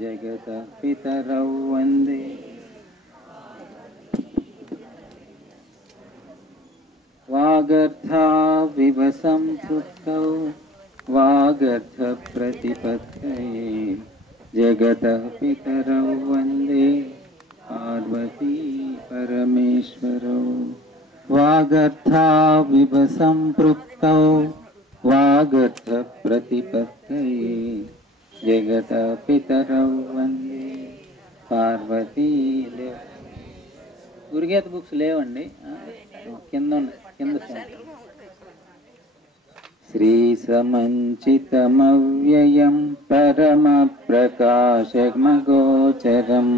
जगतः पितरौ वन्दे वागर्धाविव सम्पृक्तौ वागर्धप्रतिपत्तये जगतः पितरौ वन्दे पार्वती परमेश्वरौ वागर्धाविव सम्पृक्तौ वागर्धप्रतिपत्तये जगतः पितरौ वन्दे पार्वती గురుగీత బుక్స్ లేవండి కింద శ్రీ సమంచితమవ్యయం పరమప్రకాశమగోచరం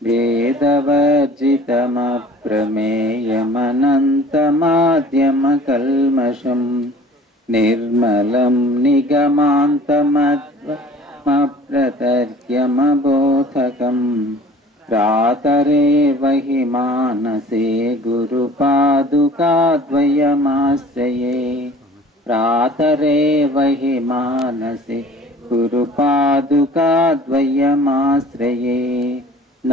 భేదవర్జితమప్రమేయమనంతమాద్యమకల్మషం నిర్మలం నిగమాంతమత్వమప్రతర్క్యమబోధకం प्रातरेव हि मानसे गुरुपादुकाद्वयमाश्रये प्रातरेव हि मानसे गुरुपादुकाद्वयमाश्रये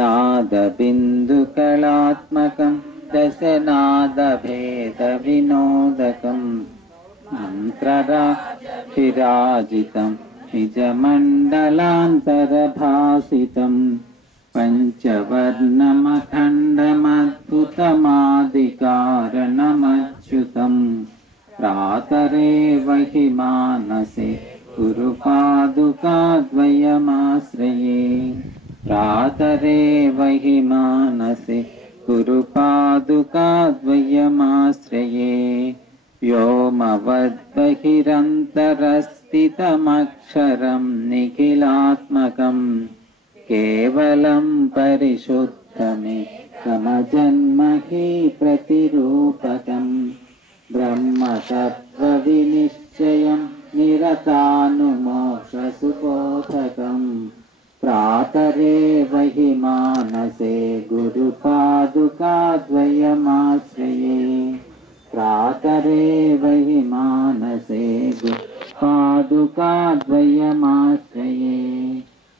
नादबिन्दुकलात्मकं दशनादभेदविनोदकं मन्त्रराशिराजितं निजमण्डलान्तरभासितं पञ्चवर्णमखण्डमद्भुतमादिकारणमच्युतं प्रातरेव हि मानसे गुरुपादुकाद्वयमाश्रये प्रातरेव हि मानसे गुरुपादुकाद्वयमाश्रये व्योमवद्बहिरन्तरस्थितमक्षरं निखिलात्मकम् केवलं परिशुद्धमेकमजन्महि प्रतिरूपकं ब्रह्मतत्त्वविनिश्चयं निरतानुमोक्षसुबोधकं प्रातरेव हि मानसे गुरुपादुकाद्वयमाश्रये प्रातरेव हि मानसे गुरुपादुकाद्वयमाश्रये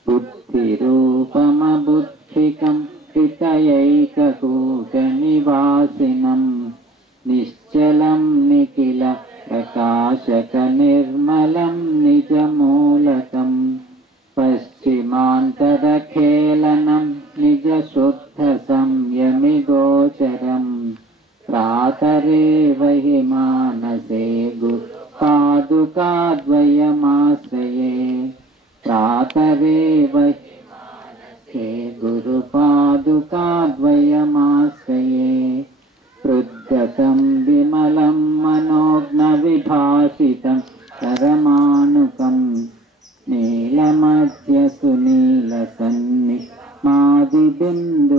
बुद्धिरूपमबुद्धिकं कृतयैककूटनिवासिनं निश्चलं निखिल प्रकाशकनिर्मलं निजमूलकं पश्चिमान्तरखेलनं निजशुद्धसंयमिगोचरं प्रातरेव हि मानसे गुरुपादुकाद्वयमाश्रये प्रातरेव हि गुरुपादुकाद्वयमाश्रये हृद्गतं विमलं मनोज्ञविभासितं परमाणुकं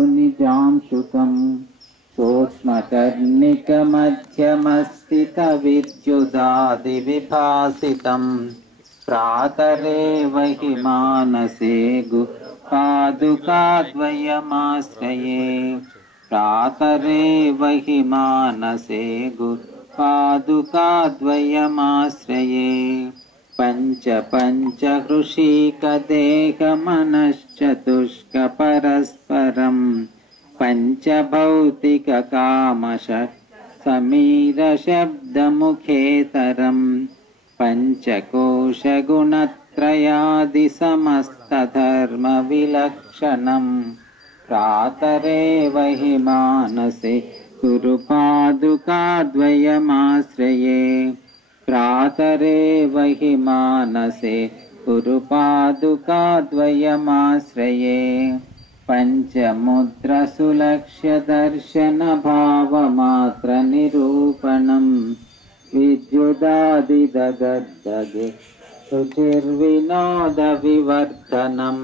नीलमध्यसुनीलसन्निमादिबिन्दुनिजांशुकं सूक्ष्मकर्णिकमध्यमस्थितविद्युदादिविभासितं प्रातरेव हि मानसे गुरुपादुकाद्वयमाश्रये प्रातरेव हि मानसे गुरुपादुकाद्वयमाश्रये पञ्चपञ्चहृषीकदेहमनश्चतुष्कपरस्परं पञ्चभौतिककामश समीरशब्दमुखेतरम् पञ्चकोशगुणत्रयादिसमस्तधर्मविलक्षणं प्रातरेव हि मानसे गुरुपादुकाद्वयमाश्रये प्रातरेव हि मानसे गुरुपादुकाद्वयमाश्रये पञ्चमुद्रसुलक्ष्यदर्शनभावमात्रनिरूपणं विद्युदादिदगद्दगे शुचिर्विनोदविवर्धनं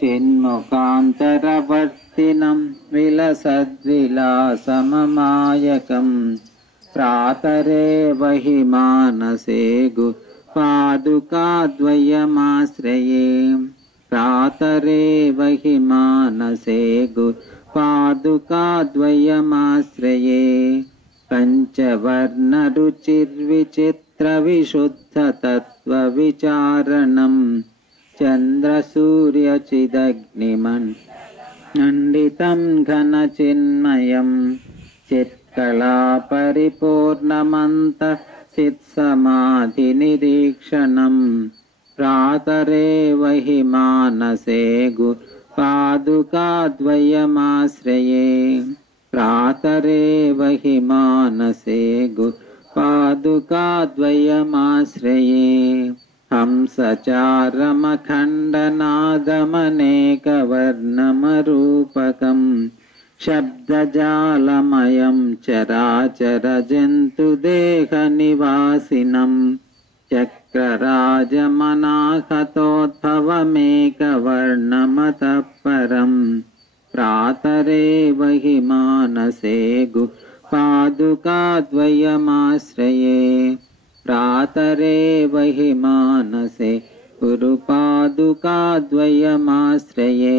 चिन्मुखान्तरवर्तिनं विलसद्विलासममायकं प्रातरेव हि मानसे गुरुपादुकाद्वयमाश्रये प्रातरेव हि मानसे गुरुपादुकाद्वयमाश्रये पञ्चवर्णरुचिर्विचित्रविशुद्धतत्त्वविचारणं चन्द्रसूर्यचिदग्निमण्डितं घनचिन्मयं चित्कलापरिपूर्णमन्तचित्समाधिनिरीक्षणं प्रातरेव हि मानसे गुरुपादुकाद्वयमाश्रये प्रातरेव हि मानसे गुरुपादुकाद्वयमाश्रये हंसचारमखण्डनादमनेकवर्णमरूपकं शब्दजालमयं चराचरजन्तुदेहनिवासिनं चक्रराजमनाहतोद्भवमेकवर्णमतः परं प्रातरेव हि मानसे गुरुपादुकाद्वयमाश्रये प्रातरेव हि मानसे गुरुपादुकाद्वयमाश्रये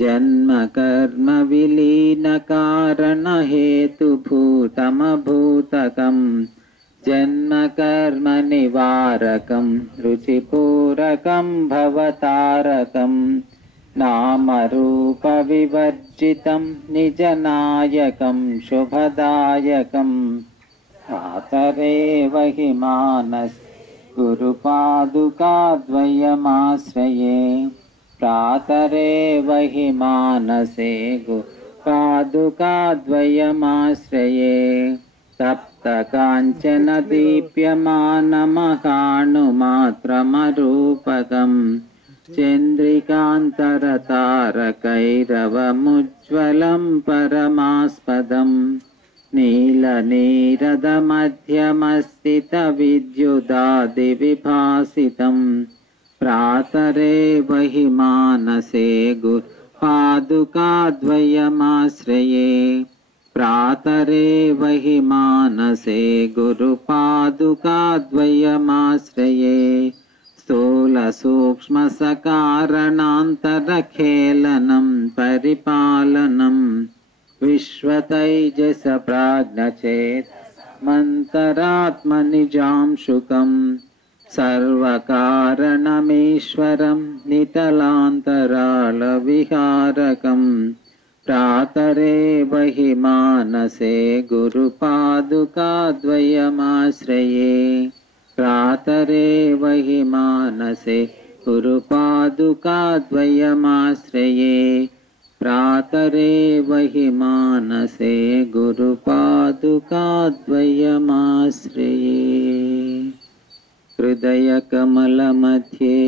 जन्मकर्मविलीनकारणहेतुभूतमभूतकं जन्मकर्मनिवारकं रुचिपूरकं भवतारकं नामरूपविवर्जितं निजनायकं शुभदायकं प्रातरेव हि मानसे गुरुपादुकाद्वयमाश्रये प्रातरेव हि मानसे गुरुपादुकाद्वयमाश्रये तप्तकाञ्चनदीप्यमानमहाणुमात्रमरूपकं चन्द्रिकान्तरतारकैरवमुज्ज्वलं परमास्पदं नीलनीरदमध्यमस्थितविद्युदादिविभासितं प्रातरेव हि मानसे गुरुपादुकाद्वयमाश्रये प्रातरेव हि मानसे गुरुपादुकाद्वयमाश्रये स्थूलसूक्ष्मसकारणान्तरखेलनं परिपालनं विश्वतैजसप्राज्ञचेतमन्तरात्मनिजांशुकं सर्वकारणमीश्वरं निटलान्तरालविहारकं प्रातरेव हि मानसे गुरुपादुकाद्वयमाश्रये प्रातरेव हि मानसे गुरुपादुकाद्वयमाश्रये प्रातरेव हि मानसे गुरुपादुकाद्वयमाश्रये हृदयकमलमध्ये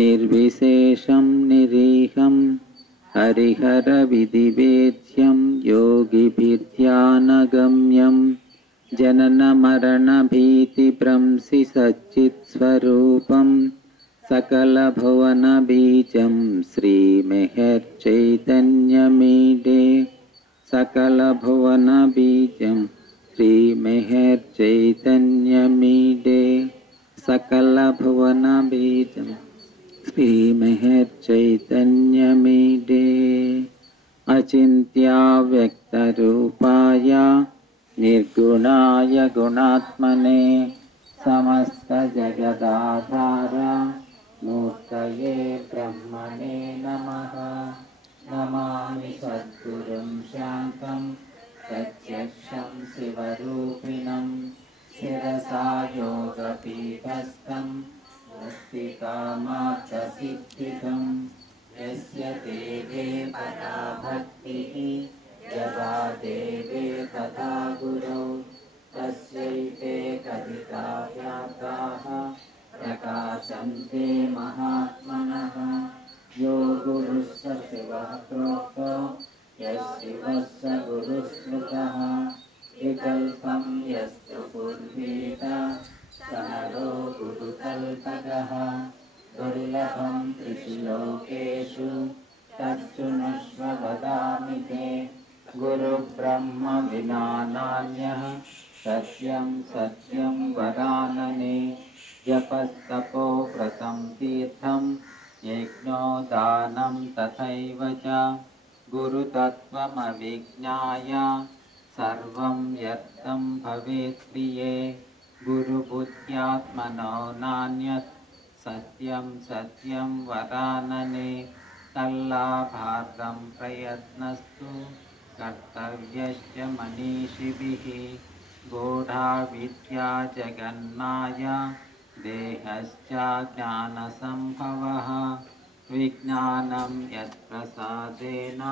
निर्विशेषं निरीहं हरिहरविधिवेद्यं योगिभिर्ध्यानगम्यं जननमरणभीतिभ्रंशि सच्चित्स्वरूपं सकलभुवनबीजं श्रीमेहर्चैतन्यमीडे सकलभुवनबीजं श्रीमेहर्चैतन्यमीडे सकलभुवनबीजं श्रीमेहर्चैतन्यमीडे अचिन्त्याव्यक्तरूपाय निर्गुणाय गुणात्मने समस्तजगदाधार मूर्तये ब्रह्मणे नमः नमामि सद्गुरुं शान्तं प्रत्यक्षं शिवरूपिणं शिरसा योगपीठस्थं मुक्तिकामार्थसिद्धिदं यस्य देवे परा भक्तिः यदा देवे तथा गुरौ तस्यैते कथिता व्याप्ताः प्रकाशन्ते महात्मनः यो गुरुः स शिवः प्रोक्तो यः शिवः स गुरुः स्मृतः विकल्पं यस्तु पूर्वीत स नरो गुरुकल्पकः दुर्लभं त्रिषु लोकेषु तच्छृणुष्व वदामि ते गुरुब्रह्म विना नान्यः सत्यं सत्यं वदानने जपस्तपो व्रतं तीर्थं यज्ञो दानं तथैव च गुरुतत्त्वमविज्ञाय सर्वं व्यर्थं भवेत् प्रिये गुरुबुद्ध्यात्मनो नान्यत् सत्यं सत्यं वरानने कल्लाभार्गं प्रयत्नस्तु कर्तव्यश्च मनीषिभिः गूढा विद्या जगन्माया देहश्चाज्ञानसम्भवः विज्ञानं यत्प्रसादेन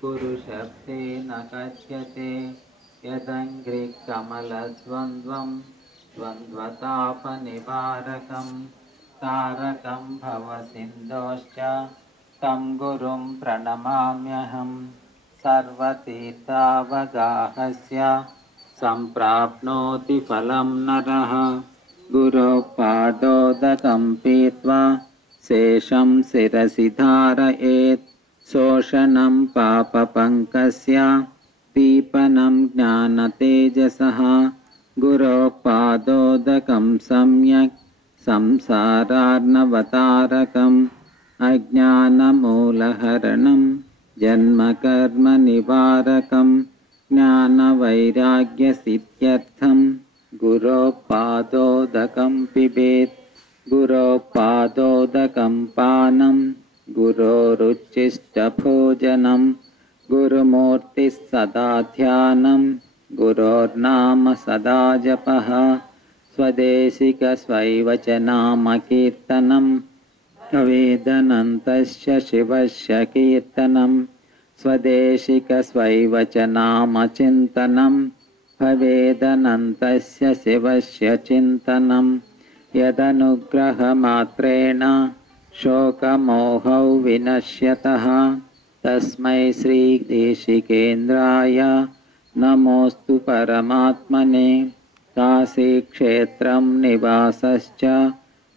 कुरुशब्देन कथ्यते यदङ्घ्रिकमलद्वन्द्वं द्वन्द्वतापनिवारकं तारकं भवसिन्धोश्च तं गुरुं प्रणमाम्यहं सर्वतीर्थावगाहस्य सम्प्राप्नोति फलं नरः गुरोः पादोदकं पीत्वा शेषं शिरसि धारयेत् शोषणं पापपङ्कस्य दीपनं ज्ञानतेजसः गुरोः पादोदकं सम्यक् संसारार्णवतारकम् अज्ञानमूलहरणं जन्मकर्मनिवारकं ज्ञानवैराग्यसिद्ध्यर्थं गुरोः पादोदकं पिबेत् गुरोः पादोदकं पानं गुरोरुच्चिष्टभोजनं गुरुमूर्तिः सदा ध्यानं गुरोर्नाम सदा जपः स्वदेशिकस्वैवचनामकीर्तनं वेदनन्तस्य शिवस्य कीर्तनं स्वदेशिकस्वैवचनामचिन्तनं भवेदनन्तस्य शिवस्य चिन्तनं यदनुग्रहमात्रेण शोकमोहौ विनश्यतः तस्मै श्रीदेशिकेन्द्राय नमोऽस्तु परमात्मने काशीक्षेत्रं निवासश्च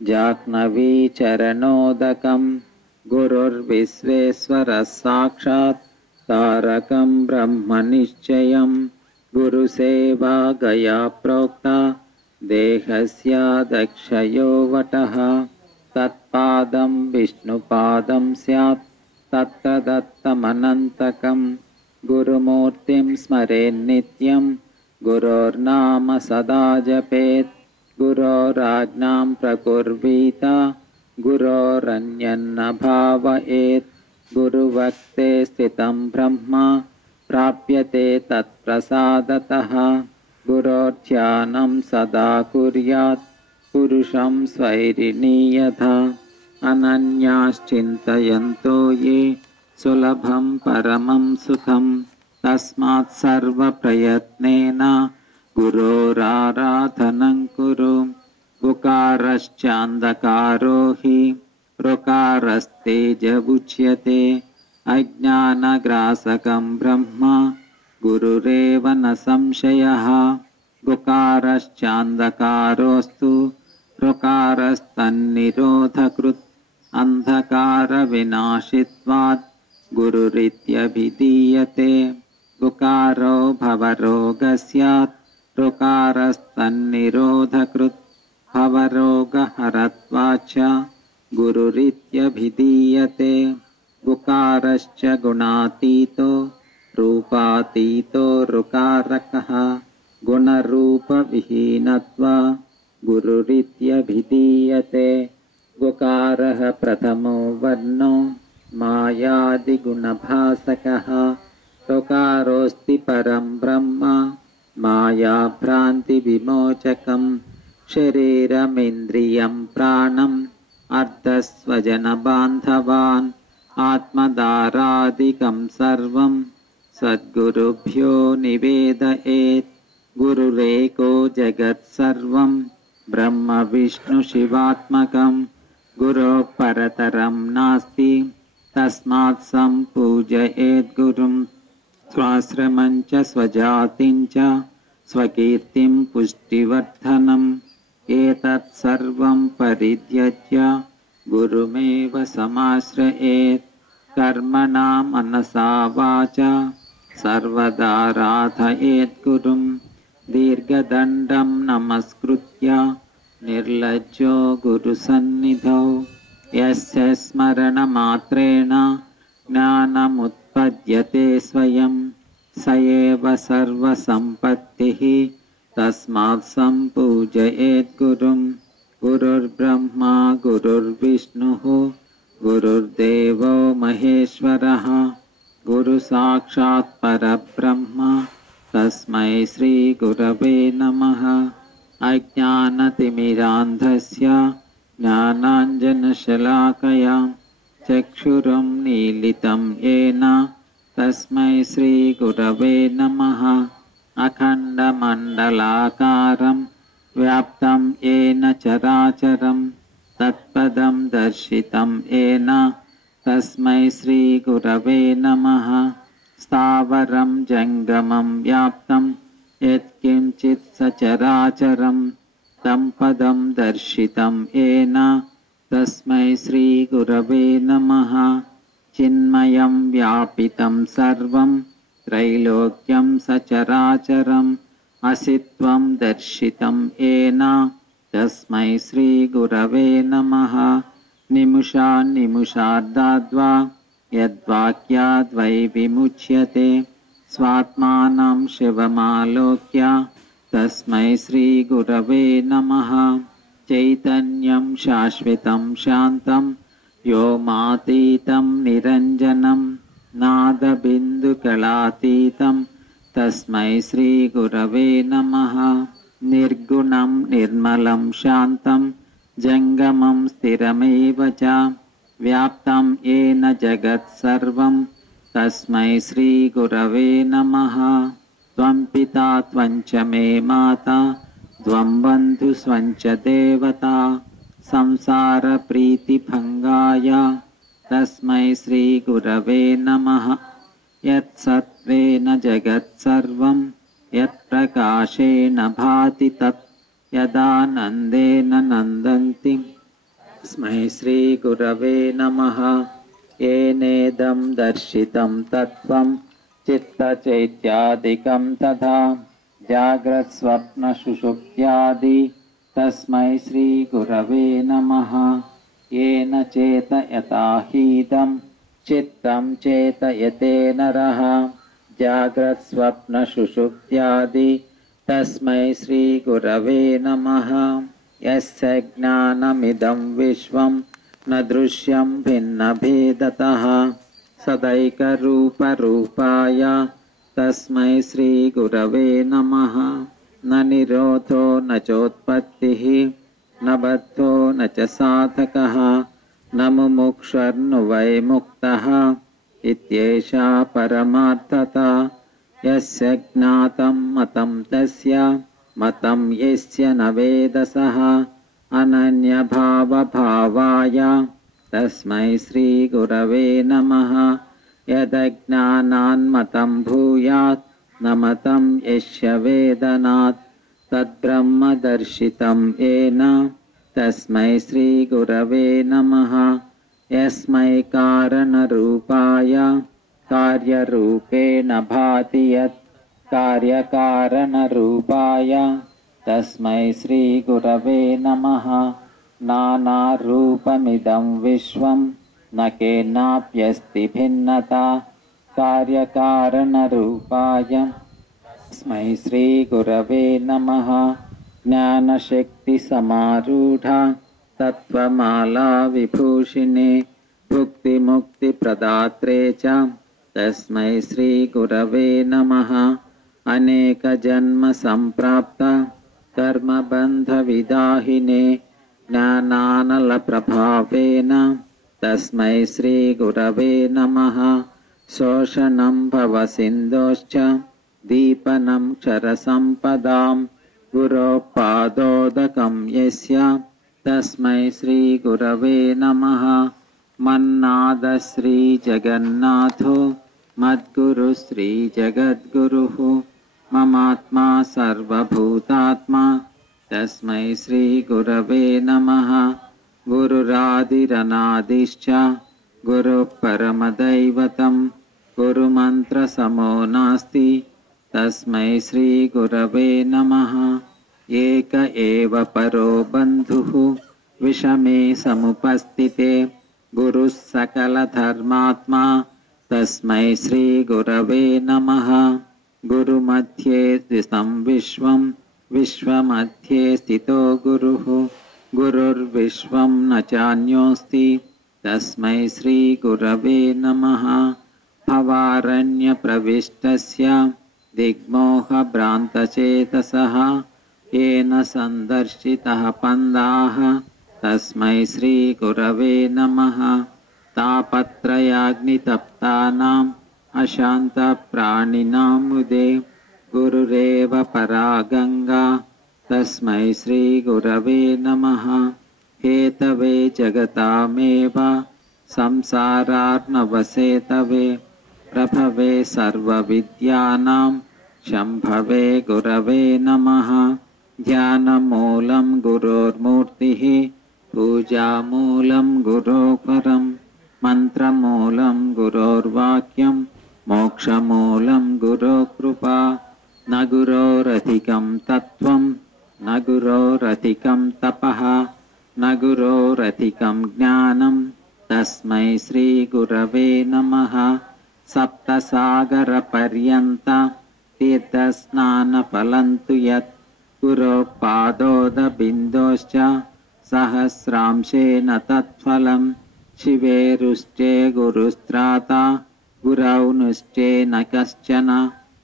जाह्नवीचरणोदकं गुरुर्विश्वेश्वरः साक्षात् तारकं ब्रह्मनिश्चयं गुरुसेवा गया प्रोक्ता देहस्य दक्षयो वटः तत्पादं विष्णुपादं स्यात् तत्र दत्तमनन्तकं गुरुमूर्तिं स्मरेन्नित्यं गुरोर्नाम सदा जपेत् गुरोराज्ञां प्रकुर्वीत गुरोरन्यन्न भावयेत् गुरुभक्ते स्थितं ब्रह्म प्राप्यते तत्प्रसादतः गुरोर्ध्यानं सदा कुर्यात् पुरुषं स्वैरिणीयथा अनन्याश्चिन्तयन्तो ये सुलभं परमं सुखं तस्मात् सर्वप्रयत्नेन गुरोराराधनं कुरु उकारश्चान्धकारो हि ऋकारस्तेजमुच्यते अज्ञानग्रासकं ब्रह्म गुरुरेव न संशयः गुकारश्चान्धकारोऽस्तु ऋकारस्तन्निरोधकृत् अन्धकारविनाशित्वात् गुरुरित्यभिधीयते गुकारो भवरोगस्यात् ऋकारस्तन्निरोधकृत् भवरोगहरत्वाच्च गुरुरित्यभिधीयते गुकारश्च गुणातीतो रूपातीतो ऋकारकः गुणरूपविहीनत्वा गुरुरित्यभिधीयते गुकारः प्रथमो वर्णो मायादिगुणभासकः ऋकारोऽस्ति परं ब्रह्म मायाभ्रान्तिविमोचकं शरीरमिन्द्रियं प्राणम् अर्धस्वजनबान्धवान् आत्मदारादिकं सर्वं सद्गुरुभ्यो निवेदयेत् गुरुरेको जगत्सर्वं ब्रह्म विष्णुशिवात्मकं गुरोः परतरं नास्ति तस्मात् सम्पूजयेत् गुरुं स्वाश्रमं च स्वजातिं च स्वकीर्तिं पुष्टिवर्धनम् एतत् सर्वं परित्यज्य गुरुमेव समाश्रयेत् कर्मणा मनसा वाचा सर्वदाराधयेत् गुरुं दीर्घदण्डं नमस्कृत्य निर्लज्जो गुरुसन्निधौ यस्य स्मरणमात्रेण ज्ञानमुत्पद्यते स्वयं स एव सर्वसम्पत्तिः तस्मात् सम्पूजयेत् गुरुं गुरुर्ब्रह्मा गुरुर्विष्णुः गुरुर्देवो महेश्वरः गुरुसाक्षात् परब्रह्म तस्मै श्रीगुरवे नमः। अज्ञानतिमिरान्धस्य ज्ञानाञ्जनशलाकया चक्षुरुन्मीलितं येन तस्मै श्रीगुरवे नमः। अखण्डमण्डलाकारं व्याप्तं येन चराचरं तत्पदं दर्शितं येन तस्मै श्रीगुरवे नमः। स्थावरं जङ्गमं व्याप्तं यत्किञ्चित् सचराचरं तं पदं दर्शितं येन तस्मै श्रीगुरवे नमः। चिन्मयं व्यापितं सर्वं त्रैलोक्यं सचराचरम् असित्वं दर्शितं येन तस्मै श्रीगुरवे नमः। निमिषान्निमिषार्धाद्वा यद्वाक्याद्वै विमुच्यते स्वात्मानं शिवमालोक्य तस्मै श्रीगुरवे नमः। चैतन्यं शाश्वतं शान्तं व्योमातीतं निरञ्जनं नादबिन्दुकलातीतं तस्मै श्रीगुरवे नमः। निर्गुणं निर्मलं शान्तं जङ्गमं स्थिरमेव च व्याप्तं येन जगत्सर्वं तस्मै श्रीगुरवे नमः। त्वं पिता त्वं च मे माता त्वं बन्धुस्त्वं च देवता संसारप्रीतिभङ्गाय तस्मै श्रीगुरवे नमः। यत्सत्त्वेन जगत्सर्वं यत्प्रकाशेन भाति तत् यदानन्देन नन्दन्ति तस्मै श्रीगुरवे नमः। येनेदं दर्शितं तत्त्वं चित्तचैत्यादिकं तथा जाग्रत्स्वप्नसुषुप्त्यादि तस्मै श्रीगुरवे नमः। येन चेतयताहीदं चित्तं चेतयते नरः जाग्रत्स्वप्नसुषुप्त्यादि तस्मै श्रीगुरवे नमः। यस्य ज्ञानमिदं विश्वं न दृश्यं भिन्नभेदतः सदैकरूपरूपाय तस्मै श्रीगुरवे नमः। न निरोधो न चोत्पत्तिः न बद्धो न च साधकः न मुमुक्षुर्न वै मुक्तः इत्येषा परमार्थता। यस्य ज्ञातं मतं तस्य मतं यस्य न वेदसः अनन्यभावभावाय तस्मै श्रीगुरवे नमः। यदज्ञानान्मतं भूयात् न मतं यस्य वेदनात् तद्ब्रह्मदर्शितं येन तस्मै श्रीगुरवे नमः। यस्मै कारणरूपाय कार्यरूपेण भाति यत् कार्यकारणरूपाय तस्मै श्रीगुरवे नमः। नानारूपमिदं विश्वं न केनाप्यस्ति भिन्नता कार्यकारणरूपाय तस्मै श्रीगुरवे नमः। ज्ञानशक्तिसमारूढा तत्त्वमाला विभूषिणे भुक्तिमुक्तिप्रदात्रे च तस्मै श्रीगुरवे नमः। अनेकजन्मसम्प्राप्त कर्मबन्धविदाहिने ज्ञानानलप्रभावेन तस्मै श्रीगुरवे नमः। शोषणं भवसिन्धोश्च दीपनं क्षरसम्पदां गुरोपादोदकं यस्य तस्मै श्रीगुरवे नमः। मन्नादश्रीजगन्नाथो मद्गुरुः श्रीजगद्गुरुः ममात्मा सर्वभूतात्मा तस्मै श्रीगुरवे नमः। गुरुरादिरनादिश्च गुरुः परमदैवतं गुरुमन्त्रसमो नास्ति तस्मै श्रीगुरवे नमः। एक एव परो बन्धुः विषमे समुपस्थिते गुरुः सकलधर्मात्मा तस्मै श्रीगुरवे नमः। गुरुमध्ये स्थितं विश्वं विश्वमध्ये स्थितो गुरुः गुरुर्विश्वं न चान्योऽस्ति तस्मै श्रीगुरवे नमः। भवारण्यप्रविष्टस्य दिग्मोहभ्रान्तचेतसः येन सन्दर्शितः पन्दाः तस्मै श्रीगुरवे नमः। तापत्रयाग्नितप्तानाम् अशान्तप्राणिनां मुदे गुरुरेव परा गङ्गा तस्मै श्रीगुरवे नमः। हेतवे जगतामेव संसारार्णवसेतवे प्रभवे सर्वविद्यानां शम्भवे गुरवे नमः। ध्यानमूलं गुरोर्मूर्तिः पूजामूलं गुरोपरं मन्त्रमूलं गुरोर्वाक्यं मोक्षमूलं गुरोकृपा। न गुरोरधिकं तत्त्वं न गुरोरधिकं तपः न गुरोरधिकं ज्ञानं तस्मै श्रीगुरवे नमः। सप्तसागरपर्यन्त तीर्थस्नानफलं तु यत् गुरोः पादोदबिन्दोश्च सहस्रांशेन तत्फलं। शिवेरुश्चे गुरुस्त्राता गुरौनुश्चेन कश्चन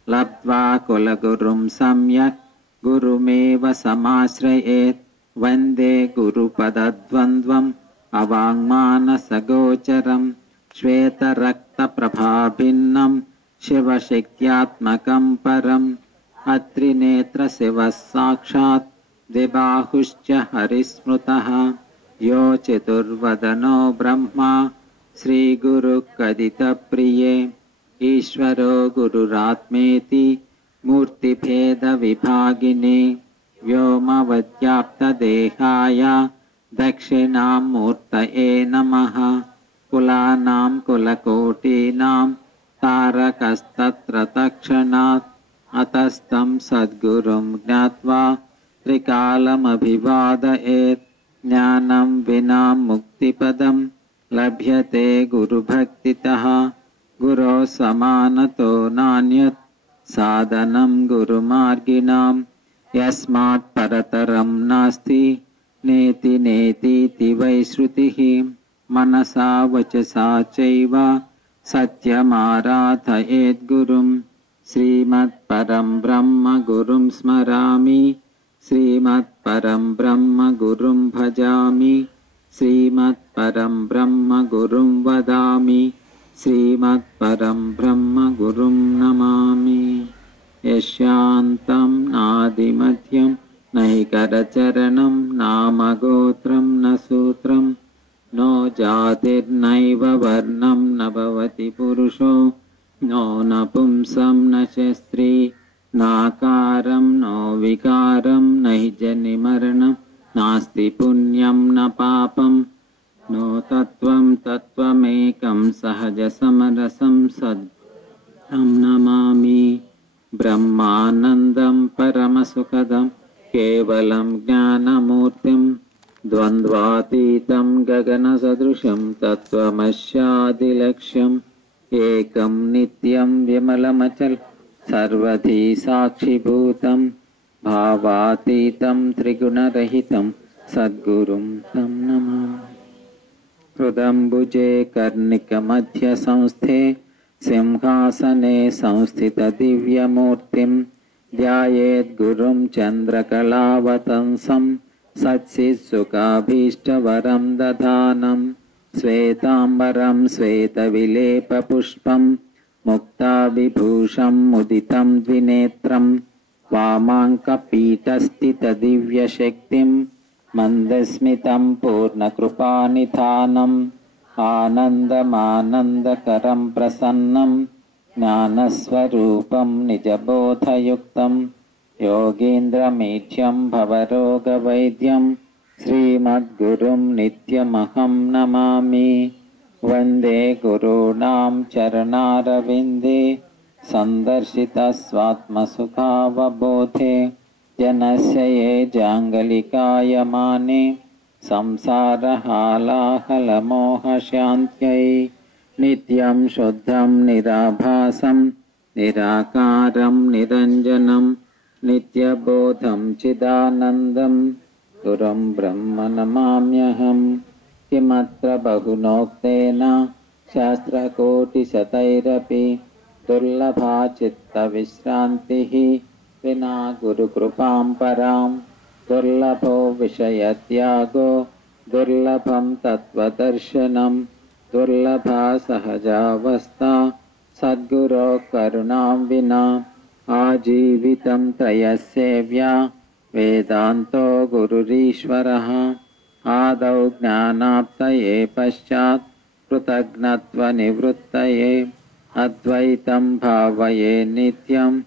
लब्ध्वा कुलगुरुं सम्यक् गुरुमेव समाश्रयेत्। वन्दे गुरुपदद्वन्द्वम् अवाङ्मानसगोचरं श्वेतरक्तप्रभाभिन्नं शिवशक्त्यात्मकं परम्। अत्रिनेत्रशिवः साक्षात् द्विबाहुश्च हरिस्मृतः यो चतुर्वदनो ब्रह्मा श्रीगुरुकदितप्रिये। ईश्वरो गुरुरात्मेति मूर्तिभेदविभागिने व्योमवद्व्याप्तदेहाय दक्षिणामूर्तये नमः। कुलानां कुलकोटीनां तारकस्तत्र तत्क्षणात् अतस्तं सद्गुरुं ज्ञात्वा त्रिकालमभिवादयेत्। ज्ञानं विना मुक्तिपदं लभ्यते गुरुभक्तितः गुरोः समानतो नान्यत् साधनं गुरुमार्गिणां। यस्मात् परतरं नास्ति नेति नेतीति वै श्रुतिः। मनसा वचसा चैव सत्यमाराधयेत् गुरुं। श्रीमत्परं ब्रह्म गुरुं स्मरामि श्रीमत्परं ब्रह्म गुरुं भजामि श्रीमत्परं ब्रह्म गुरुं वदामि श्रीमत्परं ब्रह्म गुरुं नमामि। यस्यान्तं नादिमध्यं नैकरचरणं नामगोत्रं न सूत्रं नो जातिर्नैव वर्णं न भवति पुरुषो नो नपुंसं न च स्त्री नाकारं नो विकारं नहि जनिमरणं नास्ति पुण्यं न पापं नो तत्त्वं तत्त्वमेकं सहजसमरसं सद्गुरुं नमामि। ब्रह्मानन्दं परमसुखदं केवलं ज्ञानमूर्तिं द्वन्द्वातीतं गगनसदृशं तत्त्वमस्यादिलक्ष्यम्। एकं नित्यं विमलमचलं सर्वधी साक्षिभूतं भावातीतं त्रिगुणरहितं सद्गुरुं तं नमामि। हृदम्बुजे कर्णिकमध्यसंस्थे सिंहासने संस्थितदिव्यमूर्तिं ध्यायेद्गुरुं चन्द्रकलावतंसं सत्सित्सुखाभीष्टवरं दधानं। श्वेताम्बरं श्वेतविलेपपुष्पं मुक्ताविभूषं मुदितं द्विनेत्रं वामाङ्कपीठस्थितदिव्यशक्तिं मन्दस्मितं पूर्णकृपानिधानम्। आनन्दमानन्दकरं प्रसन्नं ज्ञानस्वरूपं निजबोधयुक्तं योगीन्द्रमीढ्यं भवरोगवैद्यं श्रीमद्गुरुं नित्यमहं नमामि। वन्दे गुरूणां चरणारविन्दे सन्दर्शितस्वात्मसुखावबोधे जनस्य ये जाङ्गलिकायमाने संसारहालाहलमोहशान्त्यै नित्यं शुद्धं निराभासं निराकारं निरञ्जनं नित्यबोधं चिदानन्दं गुरुं ब्रह्म नमाम्यहम्। किमत्र बहुनोक्तेन शास्त्रकोटिशतैरपि दुर्लभा चित्तविश्रान्तिः विना गुरुकृपां परां। दुर्लभो विषयत्यागो दुर्लभं तत्त्वदर्शनं दुर्लभा सहजावस्था सद्गुरो करुणां विना। आजीवितं त्रयस्सेव्या वेदान्तो गुरुरीश्वरः। आदौ ज्ञानाप्तये पश्चात् कृतघ्नत्वनिवृत्तये अद्वैतं भावये नित्यं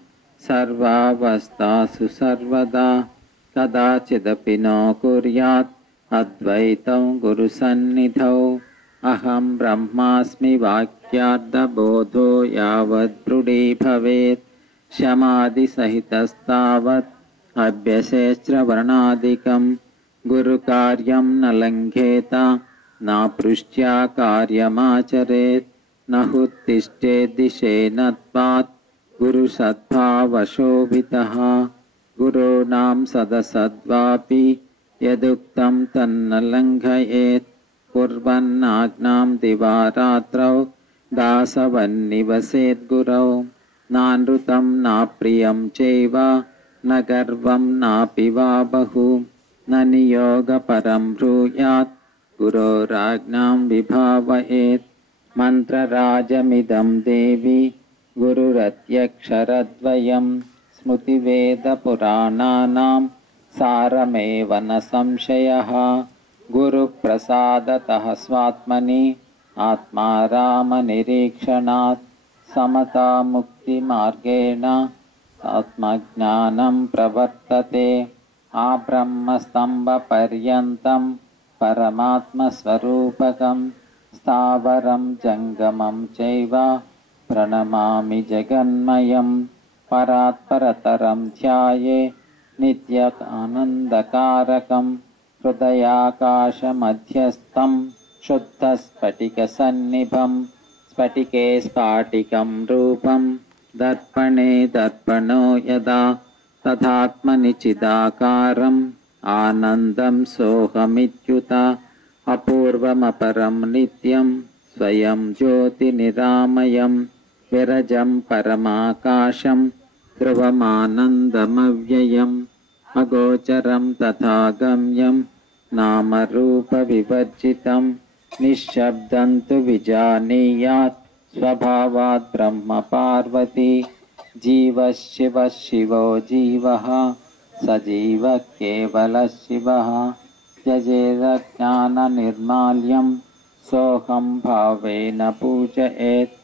सर्वावस्थासु सर्वदा। कदाचिदपि न कुर्यात् अद्वैतं गुरुसन्निधौ। अहं ब्रह्मास्मि वाक्यार्थबोधो यावद्दृढी भवेत् शमादिसहितस्तावत् अभ्यसेश्रवणादिकं। गुरुकार्यं न लङ्घेत न पृष्ट्या कार्यमाचरेत् न हुत्तिष्ठेद्दिशेनत्वात् गुरुसद्भावशोभितः। गुरूणां सदसद्वापि यदुक्तं तन्न लङ्घयेत्। कुर्वन्नाज्ञां दिवारात्रौ दासवन्निवसेद्गुरौ। नानृतं नाप्रियं चैव न गर्वं नापि वा बहु न नियोगपरं ब्रूयात् गुरोराज्ञां विभावयेत्। मन्त्रराजमिदं देवि गुरुरत्यक्षरद्वयं स्मृतिवेदपुराणानां सारमेव न संशयः। गुरुप्रसादतः स्वात्मनि आत्मारामनिरीक्षणात् समतामुक्तिमार्गेण आत्मज्ञानं प्रवर्तते। आब्रह्मस्तम्भपर्यन्तं परमात्मस्वरूपकं स्थावरं जङ्गमं चैव प्रणमामि जगन्मयं। परात्परतरं ध्याये नित्यानन्दकारकं हृदयाकाशमध्यस्थं शुद्धस्फटिकसन्निभं। स्फटिके स्फाटिकं रूपं दर्पणे दर्पणो यदा तथात्मनि चिदाकारम् आनन्दं सोऽहमित्युत। अपूर्वमपरं नित्यं स्वयं ज्योतिनिरामयं विरजं परमाकाशं ध्रुवमानन्दमव्ययम्। अगोचरं तथा गम्यं नामरूपविवर्जितं निःशब्दं तु विजानीयात् स्वभावात् ब्रह्म पार्वती। जीवः शिवः शिवो जीवः स जीवः केवलः शिवः। त्यजेदज्ञाननिर्माल्यं सोऽहं भावेन पूजयेत्।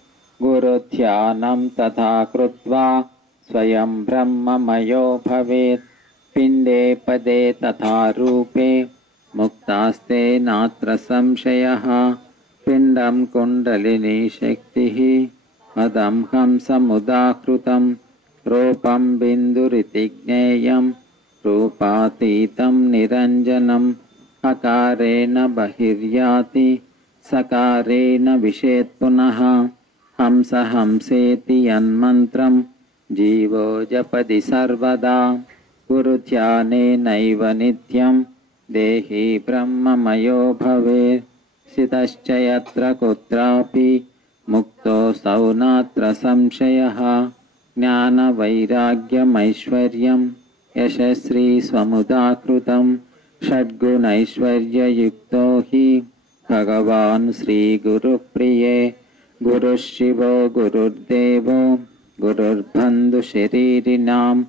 गुरुध्यानं तथा कृत्वा स्वयं ब्रह्ममयो भवेत्। पिण्डे पदे तथा रूपे मुक्तास्ते नात्र संशयः। पिण्डं कुण्डलिनी शक्तिः पदं हंसमुदाहृतं रूपं बिन्दुरिति ज्ञेयं रूपातीतं निरञ्जनम्। अकारेण बहिर्याति सकारेण विशेत् पुनः। हंस हंसेति यन्मन्त्रं जीवो जपति सर्वदा। गुरुध्यानेनैव नित्यं देही ब्रह्ममयो भवेत्। स्थितश्च यत्र कुत्रापि मुक्तोऽसौ नात्र संशयः। ज्ञानवैराग्यमैश्वर्यं यशस्वी स्वमुदाकृतं षड्गुणैश्वर्ययुक्तो हि भगवान् श्रीगुरुप्रिये। गुरुः शिवो गुरुर्देवो गुरुर्बन्धुशरीरिणां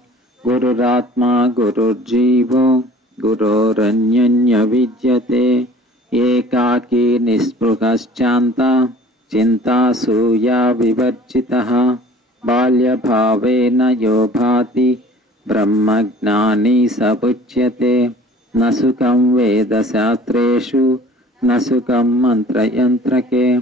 गुरुरात्मा गुरुर्जीवो गुरोरन्यन्यविद्यते। एकाकी निःस्पृहश्चान्ता चिन्तासूया विवर्जितः। बाल्यभावेन यो भाति ब्रह्मज्ञानी स उच्यते। न सुखं वेदशास्त्रेषु न सुखं मन्त्रयन्त्रके।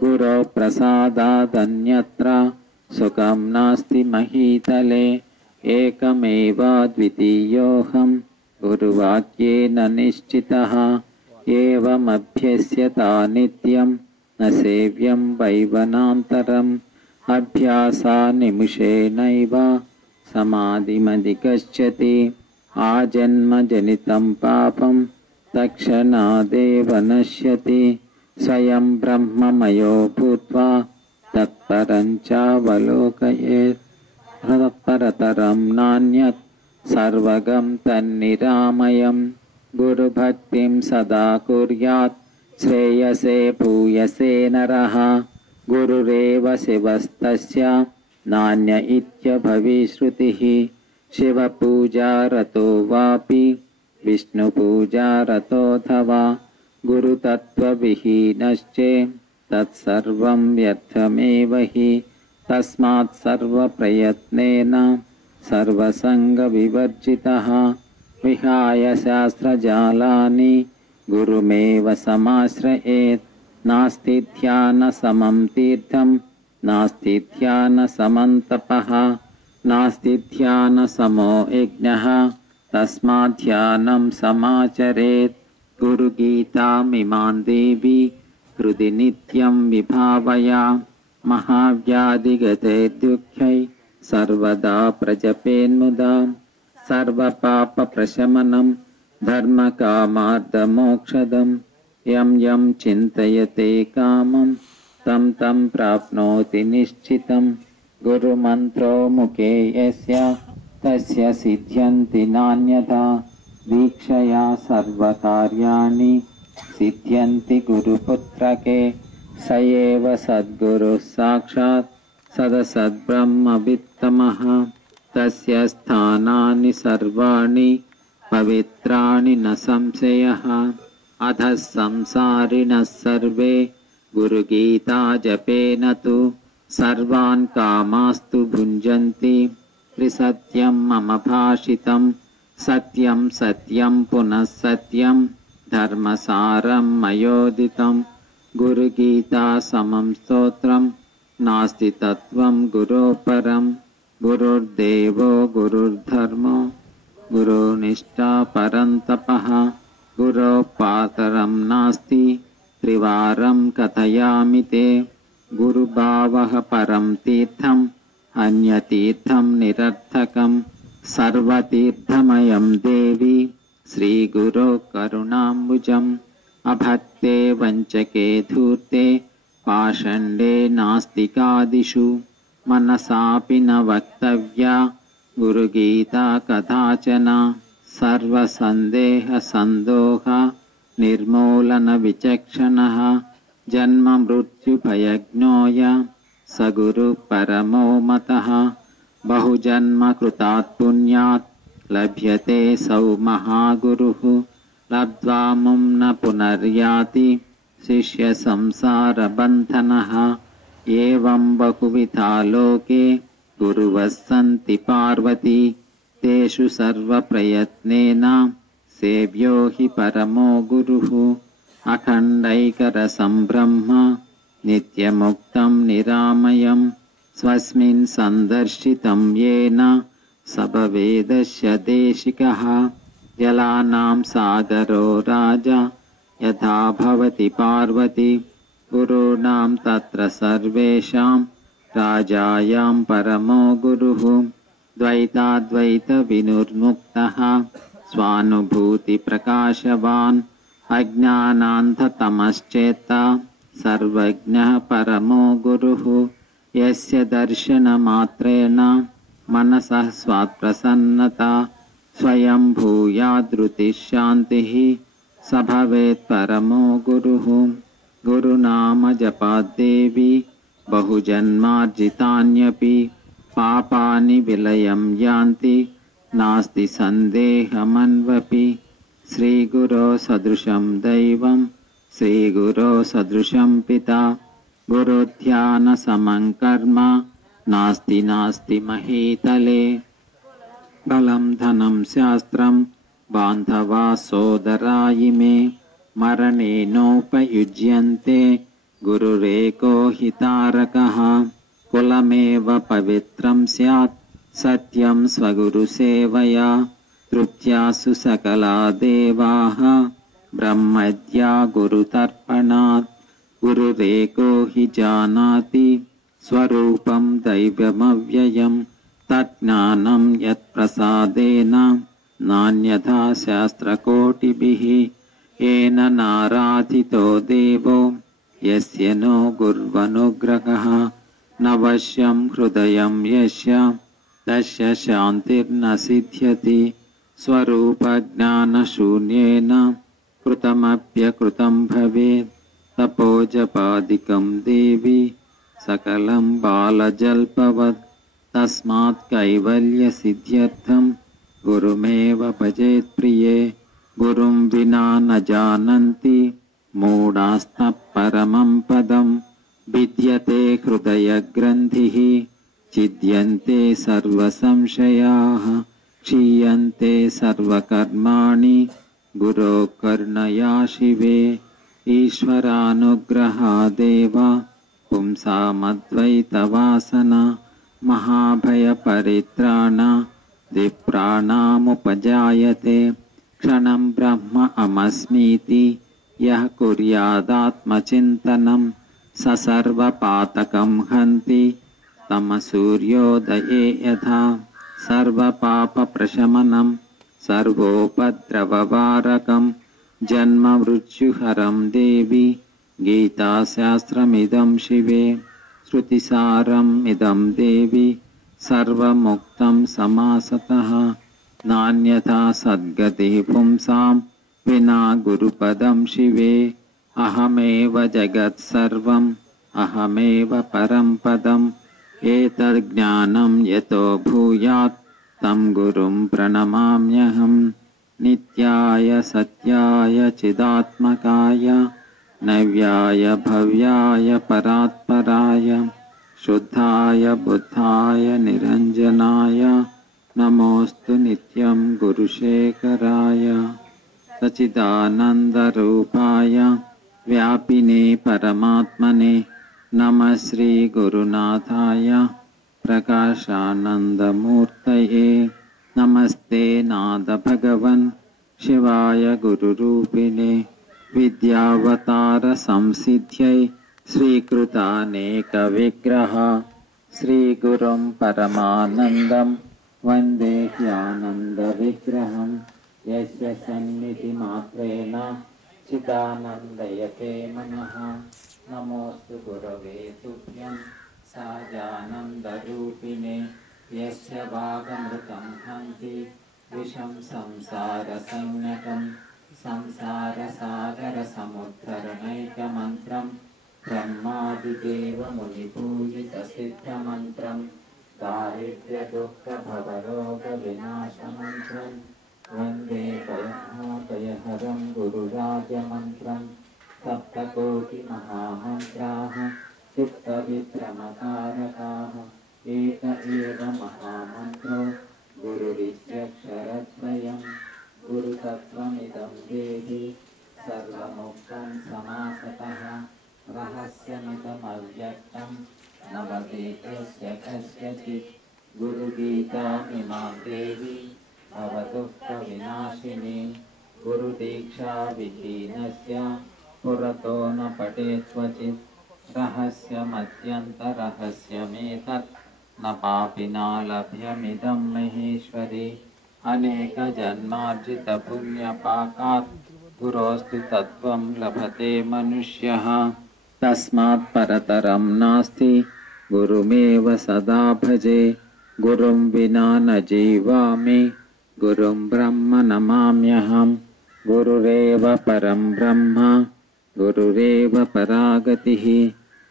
गुरो प्रसादादन्यत्र सुखं नास्ति महीतले। एकमेवाद्वितीयोऽहं गुरुवाक्येन निश्चितः। एवमभ्यस्यता नित्यं न सेव्यं वैवनान्तरम्। अभ्यासानिमिषेणैव समाधिमधिगच्छति। ఆజన్మజనితం పాపం తక్షణాదేవ నశ్యతి స్వయం బ్రహ్మమయో భూత్వా తత్పరం చావలోకయేత్ తత్పరతరం నాన్యత్ సర్వగం తన్నిరామయం గురుభక్తిం సదా కుర్యాత్ శ్రేయసే భూయసే నరః గురురేవ శివస్తస్య నాన్య ఇత్యభవిశ్రుతిః శివపూజారతో వాపి విష్ణుపూజారతోऽథవా గురుతత్వవిహీనశ్చే తత్సర్వం వ్యర్థమేవ హి తస్మాత్ సర్వప్రయత్నేన సర్వసంగవివర్జితః విహాయ శాస్త్రజాలాని గురుమేవ సమాశ్రయేత్ నాస్తి ధ్యానసమం తీర్థం నాస్తి ధ్యానసమం తపః నాస్తి ధ్యానసమో యజ్ఞః తస్మాత్ ధ్యానం సమాచరేత్ గురుగీతామిమాం దేవి హృది నిత్యం విభావయ మహావ్యాధిగతైర్దుఃఖై సర్వదా ప్రజపేన్ముదా సర్వపాపప్రశమనం ధర్మకామార్థమోక్షదం యం యం చింతయతే కామం తం తం ప్రాప్నోతి నిశ్చితం గురుమంత్రో ముఖే యస్య తస్య సిద్ధ్యంతి నాన్యథా దీక్షయా సర్వకార్యాణి సిద్ధ్యంతి గురుపుత్రకే స ఏవ సద్గురుః సాక్షాత్ సదసద్బ్రహ్మవిత్తమః తస్య స్థానాని సర్వాణి పవిత్రాణి న సంశయః అధః సంసారిణః సర్వే గురుగీతా జపేన తు సర్వాన్ కామాస్తు భుంజంతి త్రిసత్యం మమ భాషితం సత్యం సత్యం పునః సత్యం ధర్మసారం మయోదితం గురుగీతా సమం స్తోత్రం నాస్తి తత్వం గురోపరం గురుర్దేవో గురుర్ధర్మో గురునిష్టా పరం తపః గురోపాతరం నాస్తి త్రివారం కథయామి తే గురుభావః పరం తీర్థం అన్యతీర్థం నిరర్థకం సర్వతీర్థమయం దేవి శ్రీగురో కరుణాంబుజం అభక్తే వంచకే ధూర్తే పాషండే నాస్తికాదిషు మనసాపి న వక్తవ్యా గురుగీతా కథాచన సర్వసందేహ సందోహ నిర్మూలన విచక్షణః జన్మ మృత్యుభయజ్ఞోయ స గురు పరమో మతః బహుజన్మ కృతాత్ పుణ్యాత్ లభ్యతే సౌ మహాగురుః లబ్ధ్వా ముం న పునర్యాతి శిష్య సంసార బంధనః ఏవం బహువిధా లోకే గురువః సంతి పార్వతీ తేషు సర్వప్రయత్నేన సేవ్యో హి పరమో గురుః అఖండైకరసం బ్రహ్మ నిత్యముక్తం నిరామయం స్వస్మిన్ సందర్శితం యేన సభవేదస్య దేశికః జలానాం సాగరో రాజా యథా భవతి పార్వతి గురూణాం తత్ర సర్వేషాం రాజాయాం పరమో గురుః ద్వైతాద్వైత వినుర్ముక్తః స్వానుభూతి ప్రకాశవాన్ అజ్ఞానాంధతమశ్చేత్త సర్వజ్ఞః పరమో గురుః యస్య దర్శనమాత్రేణ మనసః స్వాత్ప్రసన్నత స్వయం భూయాదృతిః శాంతిః స భవేత్ పరమో గురుః గురునామ జపాద్దేవి బహుజన్మార్జితాన్యపి పాపాని విలయం యాంతి నాస్తి సందేహమన్వపి శ్రీగురో సదృశం దైవం శ్రీగురో సదృశం పితా గురుధ్యాన సమం కర్మ నాస్తి నాస్తి మహీతలే బలం ధనం శాస్త్రం బాంధవా సోదరాయిమే మరణేనోపయుజ్యంతే గురురేకో హి తారకః కులమేవ పవిత్రం స్యాత్ సత్యం స్వగురుసేవయా తృప్త్యాసు సకలా దేవాః బ్రహ్మద్యా గురుతర్పణాత్ గురురేకో హి జానాతి స్వరూపం దైవమవ్యయం తజ్ఞానం యత్ప్రసాదేన नान्यथा शास्त्रकोटिभिः येन नाराधितो देवो यस्य नो गुर्वनुग्रहः न वश्यं हृदयं यस्य तस्य शान्तिर्न सिद्ध्यति स्वरूपज्ञानशून्येन कृतमप्यकृतं भवेत् तपोजपादिकं देवी सकलं बालजल्पवत् तस्मात् कैवल्यसिद्ध्यर्थं गुरुमेव भजेत् प्रिये गुरुं विना न जानन्ति मूढास्तः परमं पदं विद्यते हृदयग्रन्थिः छिद्यन्ते सर्वसंशयाः क्षीयन्ते सर्वकर्माणि गुरो कर्णया शिवे ईश्वरानुग्रहादेव पुंसामद्वैतवासना महाभयपरित्राण विप्राणामुपजायते क्षणं ब्रह्म अमस्मीति यः कुर्यादात्मचिन्तनं स सर्वपातकं हन्ति तमसूर्योदये यथा सर्वपापप्रशमनं सर्वोपद्रववारकं जन्ममृत्युहरं देवी गीताशास्त्रमिदं शिवे श्रुतिसारम् इदं देवी सर्वमुक्तं समासतः नान्यथा सद्गतिः पुंसां विना गुरुपदं शिवे अहमेव जगत्सर्वम् अहमेव परं पदम् एतज्ज्ञानं यतो भूयात् तं गुरुं प्रणमाम्यहम् नित्याय सत्याय चिदात्मकाय नव्याय भव्याय परात्पराय शुद्धाय बुद्धाय निरञ्जनाय नमोऽस्तु नित्यं गुरुशेखराय सच्चिदानन्दरूपाय व्यापिने परमात्मने नमः श्रीगुरुनाथाय प्रकाशानन्दमूर्तये नमस्ते नाद भगवन् शिवाय गुरुरूपिणे विद्यावतार संसिद्ध्यै श्रीकृतानेकविग्रह श्रीगुरुं परमानन्दं वन्दे ह्यानन्दविग्रहं यस्य सन्निधिमात्रेण चिदानन्दयते मनः नमोऽस्तु गुरवे तुभ्यं साजानन्दरूपिणे यस्य वागमृतं हन्ति विषं संसारसंज्ञकं संसारसागरसमुद्धरणैकमन्त्रं ब्रह्मादिदेवमुनिपूजितसिद्धमन्त्रं दारिद्र्यदुःखभवरोगविनाशमन्त्रं वन्दे भयहरं गुरुराजमन्त्रं सप्तकोटिमहामन्त्राः चित्तविभ्रमकारकाः एक एव महामन्त्रो गुरुरित्यक्षरद्वयं गुरुतत्त्वमिदं देहि सर्वमुक्तं समासतः रहस्यमिदमव्यक्तं न वदेतस्य कस्यचित् गुरुगीतामिमां देवी भवदुःखविनाशिनी गुरुदीक्षाविहीनस्य पुरतो न पठेत् क्वचित् रहस्यमत्यन्तरहस्यमेतत् न पापिना लभ्यमिदं महेश्वरी अनेकजन्मार्जितपुण्यपाकात् गुरोस्तु तत्त्वं लभते मनुष्यः तस्मात् परतरं नास्ति गुरुमेव सदा भजे गुरुं विना न जीवामि गुरुं ब्रह्म नमाम्यहं गुरुरेव परं ब्रह्म गुरुरेव परा गतिः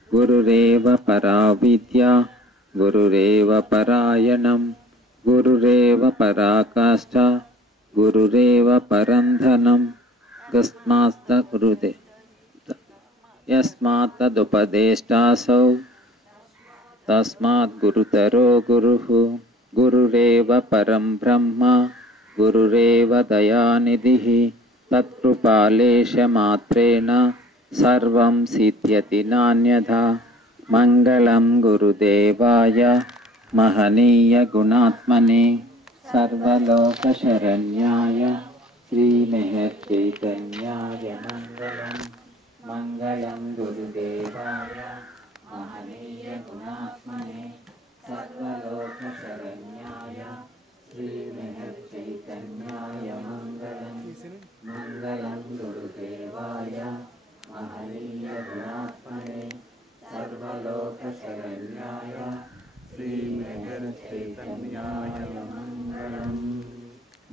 गुरुरेव परा विद्या गुरुरेव परायणं गुरुरेव पराकाष्ठा गुरुरेव परं धनं यस्मात् तदुपदेष्टासौ तस्मात् गुरुतरो गुरुः गुरुरेव परं ब्रह्म गुरुरेव दयानिधिः तत्कृपालेशमात्रेण सर्वं सिद्ध्यति नान्यथा मङ्गलं गुरुदेवाय महनीयगुणात्मने सर्वलोकशरण्याय श्रीमहच्चैतन्याय मङ्गलं मङ्गलं गुरुदेवाय महनीयगुणात्मने सर्वलोकशरण्याय श्रीमहच्चैतन्याय चैतन्याय श्री मेहर चैतन्याय मंगलम।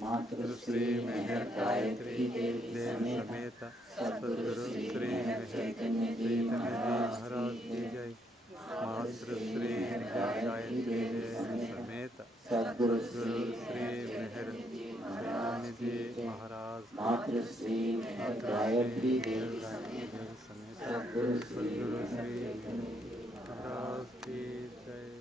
मातृश्री मेहर गायत्री देवी समेत सद्गुरु श्री मेहर चैतन्य जी महाराज की जय। मातृश्री मेहर गायत्री देवी समेत सद्गुरु श्री मेहर चैतन्य जी महाराज। मातृश्री मेहर गायत्री देवी समेत सद्गुरु श्री महाराज की जय।